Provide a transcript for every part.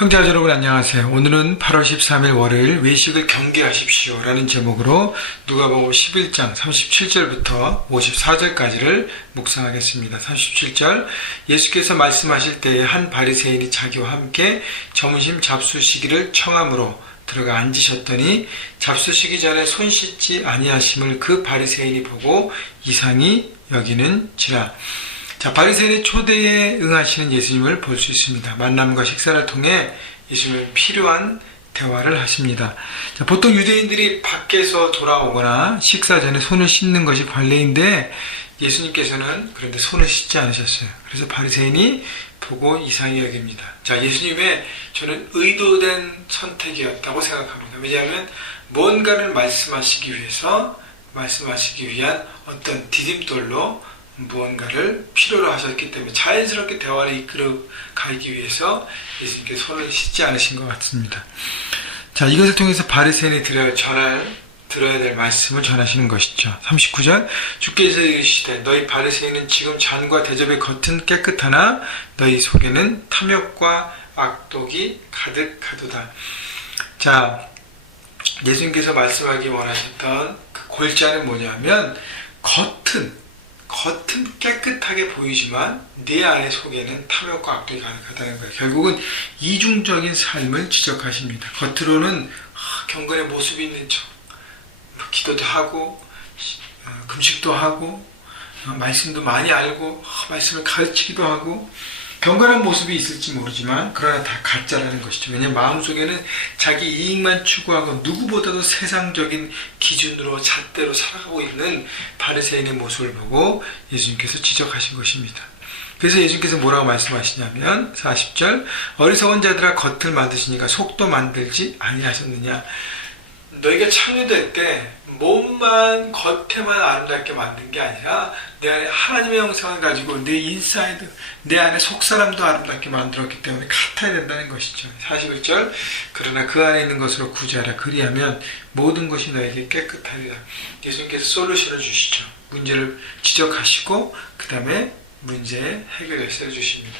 형제자 여러분 안녕하세요. 오늘은 8월 13일 월요일 외식을 경계하십시오 라는 제목으로 누가복음 11장 37절부터 54절까지를 묵상하겠습니다. 37절, 예수께서 말씀하실 때에 한 바리새인이 자기와 함께 점심 잡수시기를 청함으로 들어가 앉으셨더니 잡수시기 전에 손 씻지 아니하심을 그 바리새인이 보고 이상히 여기는지라. 자, 바리새인의 초대에 응하시는 예수님을 볼 수 있습니다. 만남과 식사를 통해 예수님은 필요한 대화를 하십니다. 자, 보통 유대인들이 밖에서 돌아오거나 식사 전에 손을 씻는 것이 관례인데 예수님께서는 그런데 손을 씻지 않으셨어요. 그래서 바리새인이 보고 이상히 여깁니다. 자, 예수님의 저는 의도된 선택이었다고 생각합니다. 왜냐하면 뭔가를 말씀하시기 위한 어떤 디딤돌로 무언가를 필요로 하셨기 때문에 자연스럽게 대화를 이끌어 가기 위해서 예수님께서 손을 씻지 않으신 것 같습니다. 자, 이것을 통해서 바리새인이 들어야 될 말씀을 전하시는 것이죠. 39절, 주께서 이르시되 너희 바리새인은 지금 잔과 대접의 겉은 깨끗하나 너희 속에는 탐욕과 악독이 가득하도다. 자, 예수님께서 말씀하기 원하셨던 그 골자는 뭐냐면 겉은 깨끗하게 보이지만 내 안의 속에는 탐욕과 악독이 가득하다는 거예요. 결국은 이중적인 삶을 지적하십니다. 겉으로는 경건의 모습이 있는 척, 기도도 하고 금식도 하고 말씀도 많이 알고 말씀을 가르치기도 하고 경건한 모습이 있을지 모르지만 그러나 다 가짜라는 것이죠. 왜냐하면 마음속에는 자기 이익만 추구하고 누구보다도 세상적인 기준으로 잣대로 살아가고 있는 바리새인의 모습을 보고 예수님께서 지적하신 것입니다. 그래서 예수님께서 뭐라고 말씀하시냐면 40절, 어리석은 자들아 겉을 만드시니까 속도 만들지 아니하셨느냐. 너희가 창조될 때 몸만 겉에만 아름답게 만든 게 아니라 내 안에 하나님의 형상을 가지고 내 인사이드, 내 안에 속사람도 아름답게 만들었기 때문에 같아야 된다는 것이죠. 41절, 그러나 그 안에 있는 것으로 구제하라. 그리하면 모든 것이 너에게 깨끗하리라. 예수님께서 솔루션을 주시죠. 문제를 지적하시고 그 다음에 문제의 해결 열쇠를 주십니다.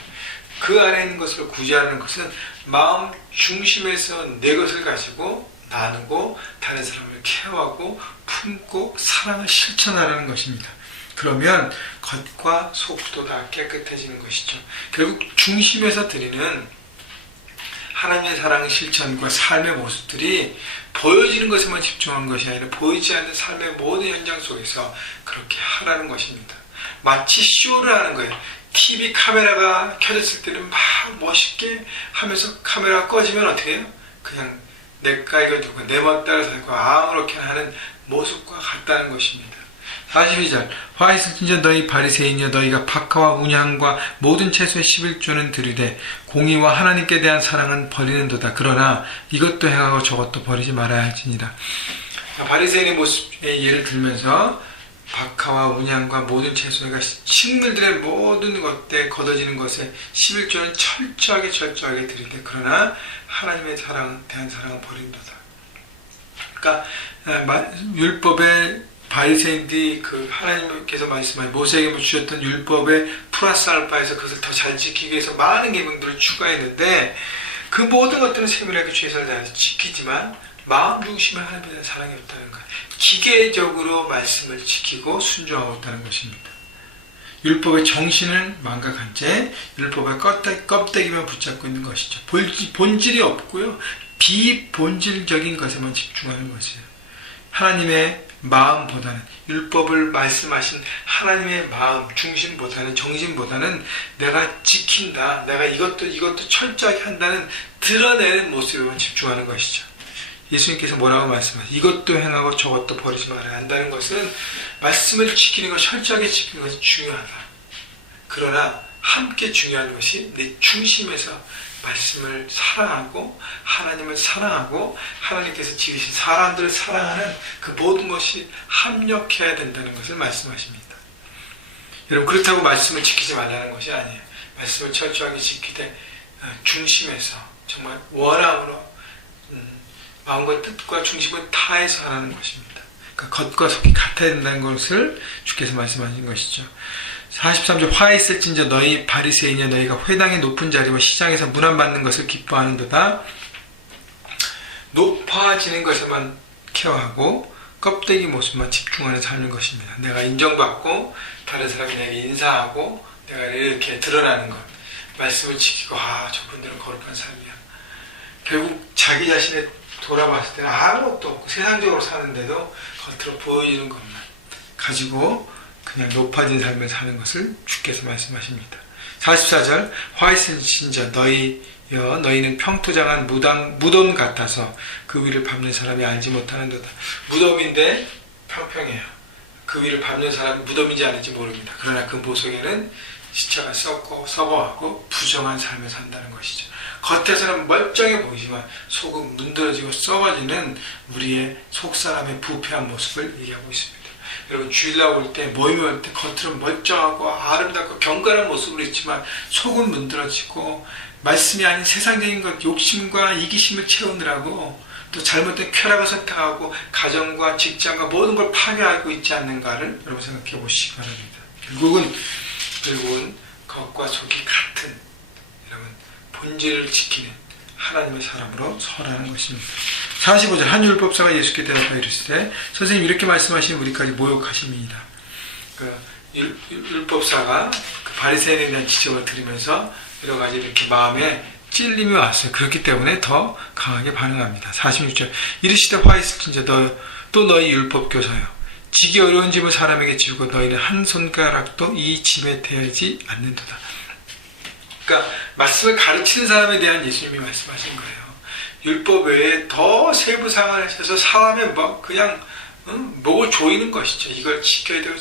그 안에 있는 것으로 구제하는 것은 마음 중심에서 내 것을 가지고 나누고 다른 사람을 케어하고 품고 사랑을 실천하라는 것입니다. 그러면 겉과 속도 다 깨끗해지는 것이죠. 결국 중심에서 드리는 하나님의 사랑 실천과 삶의 모습들이 보여지는 것에만 집중한 것이 아니라 보이지 않는 삶의 모든 현장 속에서 그렇게 하라는 것입니다. 마치 쇼를 하는 거예요. TV 카메라가 켜졌을 때는 막 멋있게 하면서 카메라가 꺼지면 어떻게 해요? 그냥 내가 이거 누가 내 멋 따라서 하고 아무렇게 하는 모습과 같다는 것입니다. 42절, 화 있을진저 너희 바리새인이여 너희가 박하와 운향과 모든 채소의 11조는 드리되 공의와 하나님께 대한 사랑은 버리는도다. 그러나 이것도 행하고 저것도 버리지 말아야 할지니라. 바리새인의 모습의 예를 들면서 박하와 운향과 모든 채소가 식물들의 모든 것에 걷어지는 것에 11조는 철저하게 드리되 그러나 하나님의 대한 사랑은 버린도다. 그러니까 율법의 바리새인들이 그 하나님께서 말씀하신 모세에게 주셨던 율법의 플러스 알파에서 그것을 더 잘 지키기 위해서 많은 계명들을 추가했는데 그 모든 것들은 세밀하게 최선을 다해서 지키지만 마음 중심에 하나님에 대한 사랑이 없다는 거예요. 기계적으로 말씀을 지키고 순종하고 있다는 것입니다. 율법의 정신을 망각한 채 율법의 껍데기만 붙잡고 있는 것이죠. 본질이 없고요. 비본질적인 것에만 집중하는 것이에요. 하나님의 마음보다는 율법을 말씀하신 하나님의 마음 중심보다는 정신보다는 내가 지킨다, 내가 이것도 철저하게 한다는 드러내는 모습에만 집중하는 것이죠. 예수님께서 뭐라고 말씀하세요? 이것도 행하고 저것도 버리지 말아야 한다는 것은 말씀을 지키는 것, 철저하게 지키는 것이 중요하다. 그러나 함께 중요한 것이 내 중심에서 말씀을 사랑하고 하나님을 사랑하고 하나님께서 지으신 사람들을 사랑하는 그 모든 것이 합력해야 된다는 것을 말씀하십니다. 여러분, 그렇다고 말씀을 지키지 말라는 것이 아니에요. 말씀을 철저하게 지키되 중심에서 정말 원함으로 마음과 뜻과 중심을 다해서 하라는 것입니다. 그러니까 겉과 속이 같아야 된다는 것을 주께서 말씀하신 것이죠. 43절 화 있을진저 너희 바리새인이여 너희가 회당의 높은 자리와 시장에서 문안받는 것을 기뻐하는도다. 높아지는 것에만 케어하고 껍데기 모습만 집중하는 삶인 것입니다. 내가 인정받고 다른 사람이 내게 인사하고 내가 이렇게 드러나는 것, 말씀을 지키고 저분들은 거룩한 삶이야. 결국 자기 자신에 돌아봤을 때는 아무것도 없고 세상적으로 사는데도 겉으로 보여지는 것만 가지고 그냥 높아진 삶을 사는 것을 주께서 말씀하십니다. 44절 화 있으신 자 너희는 평토장한 무덤 같아서 그 위를 밟는 사람이 알지 못하는도다. 무덤인데 평평해요. 그 위를 밟는 사람이 무덤인지 아닌지 모릅니다. 그러나 그 모속에는 시체가 썩어가고 부정한 삶을 산다는 것이죠. 겉에서는 멀쩡해 보이지만 속은 문드러지고 썩어지는 우리의 속사람의 부패한 모습을 얘기하고 있습니다. 여러분 주일날 올 때 모임에 올 때 겉으로 멀쩡하고 아름답고 경건한 모습으로 있지만 속은 문드러지고 말씀이 아닌 세상적인 것 욕심과 이기심을 채우느라고 또 잘못된 쾌락을 선택하고 가정과 직장과 모든 걸 파괴하고 있지 않는가를 여러분 생각해 보시기 바랍니다. 결국은 겉과 속이 같은 여러분 본질을 지키는 하나님의 사람으로 서라는 것입니다. 45절 한 율법사가 예수께 대답하여 이르시되 선생님 이렇게 말씀하시면 우리까지 모욕하심이니이다. 율법사가 바리새인에 대한 지적을 들으면서 여러 가지 이렇게 마음에 찔림이 왔어요. 그렇기 때문에 더 강하게 반응합니다. 46절 이르시되 화 있을진저 또 너희 율법교사여 지기 어려운 짐을 사람에게 지우고 너희는 한 손가락도 이 짐에 대지 않는도다. 그러니까 말씀을 가르치는 사람에 대한 예수님이 말씀하신 거예요. 율법 외에 더 세부 사항을 하셔서 사람의 그냥 목을 조이는 것이죠. 이걸 지켜야 되고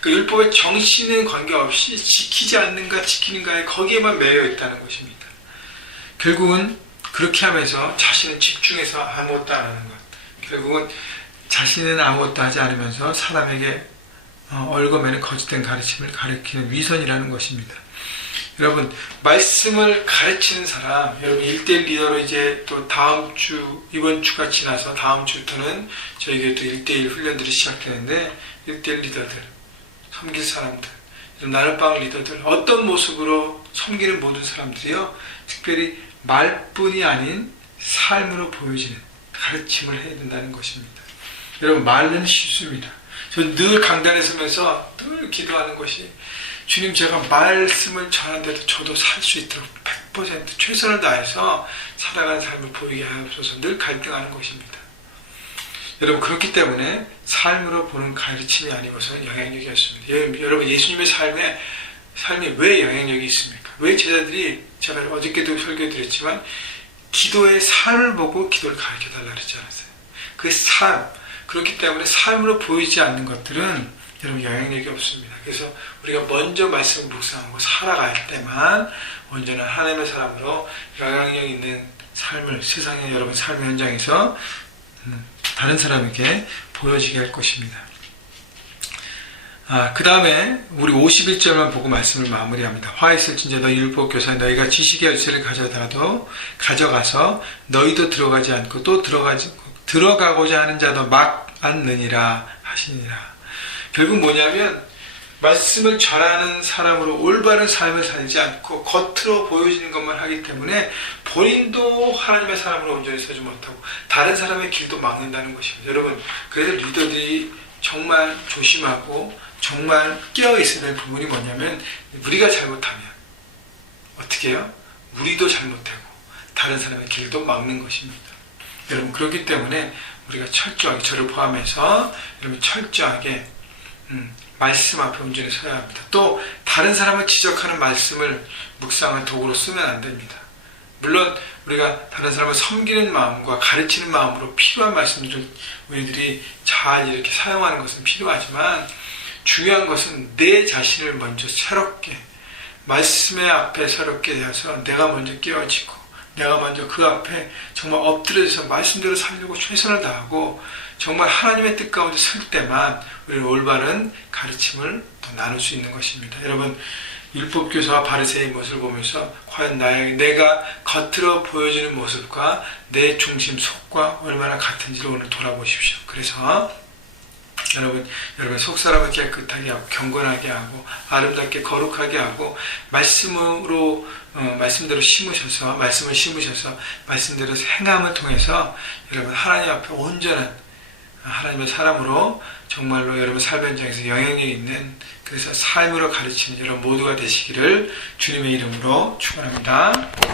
그 율법의 정신은 관계없이 지키지 않는가 지키는가에 거기에만 매여 있다는 것입니다. 결국은 그렇게 하면서 자신은 집중해서 아무것도 안 하는 것. 결국은 자신은 아무것도 하지 않으면서 사람에게 얽어매는 거짓된 가르침을 가르치는 위선이라는 것입니다. 여러분 말씀을 가르치는 사람, 여러분 1대1 리더로 이제 또 이번 주가 지나서 다음 주부터는 저희에게 또 1대1 훈련들이 시작되는데 1대1 리더들, 섬길 사람들, 나눔방 리더들 어떤 모습으로 섬기는 모든 사람들이요 특별히 말뿐이 아닌 삶으로 보여지는 가르침을 해야 된다는 것입니다. 여러분 말은 실수입니다. 저는 늘 강단에 서면서 늘 기도하는 것이 주님 제가 말씀을 전하는데도 저도 살 수 있도록 100% 최선을 다해서 살아가는 삶을 보이게 하옵소서 늘 갈등하는 것입니다. 여러분 그렇기 때문에 삶으로 보는 가르침이 아니고서는 영향력이 없습니다. 여러분 예수님의 삶이 왜 영향력이 있습니까? 왜 제자들이 제가 어저께도 설교드렸지만 기도의 삶을 보고 기도를 가르쳐달라 그랬지 않았어요? 그 삶, 그렇기 때문에 삶으로 보이지 않는 것들은 여러분 영향력이 없습니다. 그래서 우리가 먼저 말씀을 묵상하고 살아갈 때만 온전한 하나님의 사람으로 영향력 있는 삶을 세상의 여러분 삶의 현장에서 다른 사람에게 보여지게 할 것입니다. 그 다음에 우리 51절만 보고 말씀을 마무리합니다. 화 있을진저 너희 율법교사 너희가 지식의 열쇠를 가져가서 너희도 들어가지 않고 또 들어가고자 하는 자도 막 앉느니라 하시니라. 결국 뭐냐면 말씀을 전하는 사람으로 올바른 삶을 살지 않고 겉으로 보여지는 것만 하기 때문에 본인도 하나님의 사람으로 온전히 서지 못하고 다른 사람의 길도 막는다는 것입니다. 여러분 그래서 리더들이 정말 조심하고 정말 깨어있어야 될 부분이 뭐냐면 우리가 잘못하면 어떻게 해요? 우리도 잘못하고 다른 사람의 길도 막는 것입니다. 여러분 그렇기 때문에 우리가 철저하게 저를 포함해서 여러분 철저하게 말씀 앞에 온전히 서야 합니다. 또 다른 사람을 지적하는 말씀을 묵상한 도구로 쓰면 안 됩니다. 물론 우리가 다른 사람을 섬기는 마음과 가르치는 마음으로 필요한 말씀들을 우리들이 잘 이렇게 사용하는 것은 필요하지만 중요한 것은 내 자신을 먼저 새롭게 말씀의 앞에 새롭게 되어서 내가 먼저 깨어지고 내가 먼저 그 앞에 정말 엎드려서 말씀대로 살려고 최선을 다하고 정말 하나님의 뜻 가운데 설 때만 우리는 올바른 가르침을 또 나눌 수 있는 것입니다. 여러분 율법교사와 바리새인의 모습을 보면서 과연 내가 겉으로 보여주는 모습과 내 중심 속과 얼마나 같은지를 오늘 돌아보십시오. 그래서 여러분 속 사람을 깨끗하게 하고 경건하게 하고 아름답게 거룩하게 하고 말씀으로 말씀대로 심으셔서 말씀을 심으셔서 말씀대로 행함을 통해서 여러분 하나님 앞에 온전한 하나님의 사람으로 정말로 여러분 삶의 현장에서 영향력 있는 그래서 삶으로 가르치는 여러분 모두가 되시기를 주님의 이름으로 축원합니다.